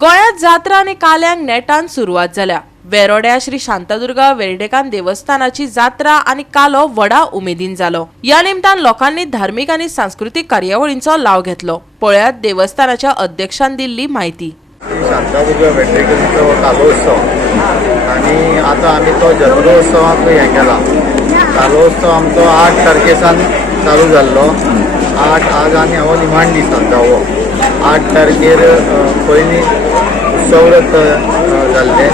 गोंयांत जात्रा आनी काल्यांक नेटान सुरवात जाल्या। वेरोड्या श्री शांतादुर्गा वेर्डेकान देवस्थानाची जात्रा आनी कालो व्हडा उमेदीन जालो। या निमतान लोकांनी धार्मिक आनी सांस्कृतिक कार्यावळींचो लाव घेतलो। पळयात देवस्थानाच्या अध्यक्षान दिल्ली माहिती। शांतादुर्गा वेर्डेकांचो कालोत्सव आनी आतां आमी तो जत्रोत्सवाक हें केला। कालोत्सव आमचो 8 तारखेसान चालू जाल्लो। 8 आज आनी हो निमाण दीस जावो। 8 तारखेर पयलीं उत्सव रथ जाल्ले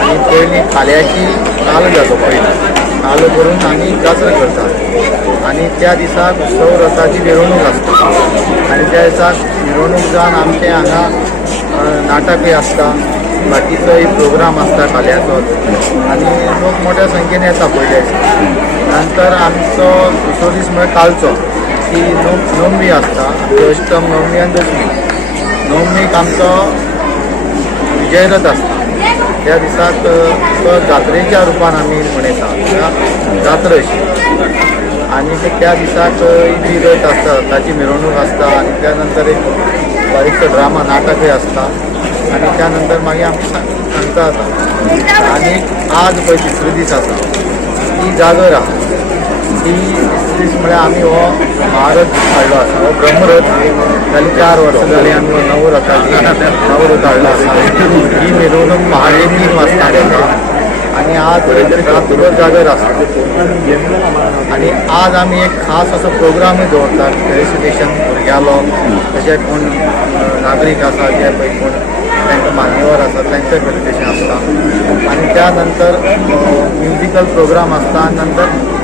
आनी पयलीं फाल्यांची कालो जालो। पयलीं कालो करून आमी जात्रा करतात आनी त्या दिसाक उत्सव रथाची मिरवणूक आसता आनी त्या दिसाक मिरवणूक जावन आमचे हांगा नाटकूय आसता, बाकीचोय प्रोग्राम आसता फाल्यांचो आनी लोक मोठ्या संख्येन येता पयले दिसा। नंतर आमचो दुसरो दीस म्हळ्यार कालचो ती नवमी आसता, अष्टम नवमी आनी दशमी। नवमीक आमचो विजय रथ आसता। त्या दिसाक तो जात्रेच्या रुपान आमी मनयता, जात्रा अशी। आनी त्या दिसाक इतली रथ आसता, ताची मिरवणूक आसता आनी त्या नंतर एक बारीकसो ड्रामा नाटकूय आसता आनी त्या नंतर मागीर आमची सांगता जाता। आनी आज पळय तिसरो दीस आसा ती जागर आहा। ती दीस म्हळ्यार आमी हो महारथ हाडलो आसा, हो ब्रह्मरथ जाली 4 वर्सां जाली आमी हो नवरथ हाडलो आसा। ही मिरवणूक पहाटे 3 वाजता जाता आनी आज रातभर जागर आसता आनी आज आमी एक खास असो प्रोग्रामूय दवरतात फेलिसिटेशन भुरग्यालो, तशें कोण नागरीक आसा जे पळय कोण तांकां मान्यवर आसा तांचें फेलिसिटेशन आसता आनी त्या नंतर म्युजिकल प्रोग्राम आसता आनी नंतर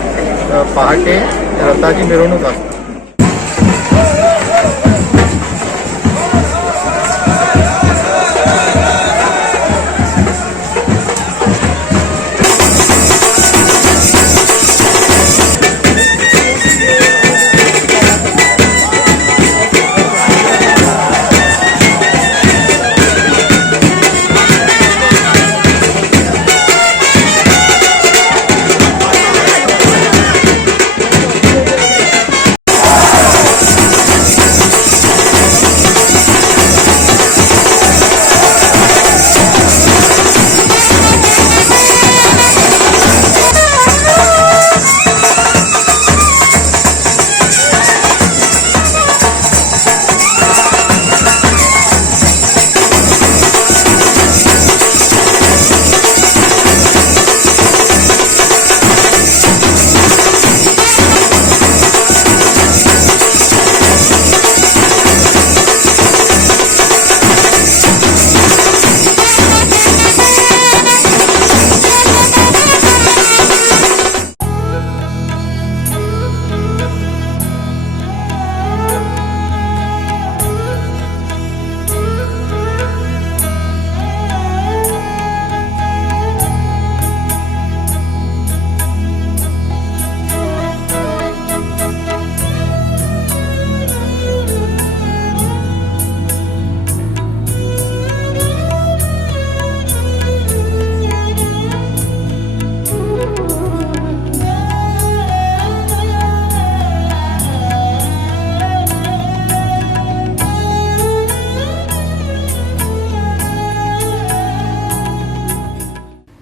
पहाटे रथाची मिरवणूक आसता।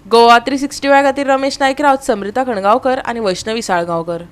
गोवा 365 खातीर रमेश नायक रावत, समृता खणगांवकर आनी वैष्णवी साळगांवकर।